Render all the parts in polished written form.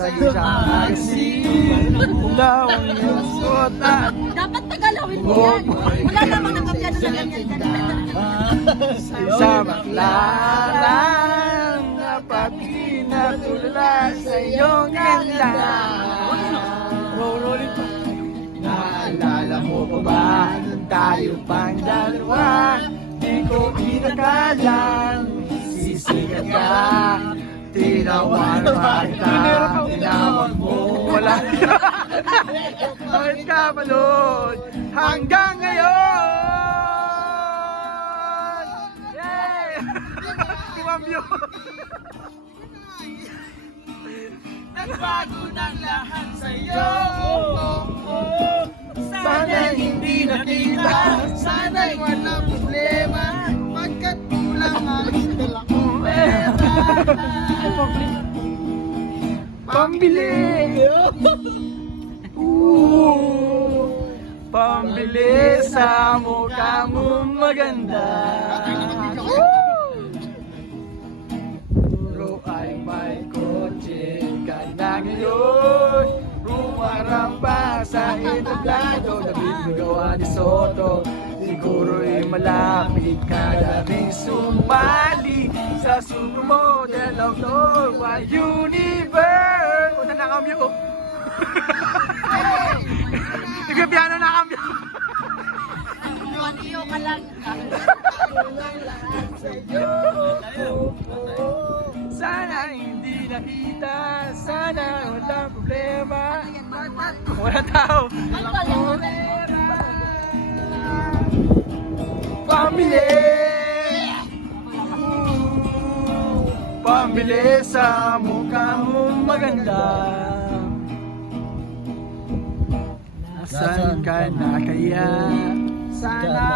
sa isang magasin. Ulaw ang iyong suotan. Dapat tagalawin mo yan. Wala namang nakabyano na ganyan. Sa baklarang dapat pinatula sa iyong ganda. Naalala mo pa ba nung tayo pang dalawa? Di ko pinakalang sisikat ka. Tinawan pa kita, tinawag mo wala. Bakit ka pa nun hanggang ngayon? Yay! Tumambyo! Nagbago ng lahat sa'yo. Sana'y hindi nakita, sana'y walang problema, pagkat kulang ang dalang pera. Pambili! Pambili sa mukha mo maganda. Puro ay may kotse ka na ngayon. Rumaramba sa entablado, nabibagawa ni Soto. Siguro'y malapit ka na rin sumali sa supermodel of Norway Universe. O, nanakamyo. Nagpiano na kami. Iyo ka lang. Sana hindi nakita, sana walang problema. Wala tao. Pambili! Pambili sa mukha mong maganda. Nasaan ka na kaya? Sana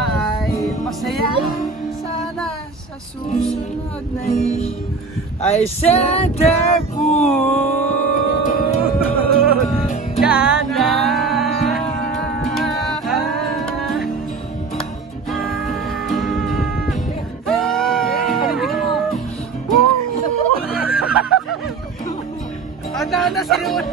ay masaya. Sana sa susunod na ay centerfold ka na. Anda na sila.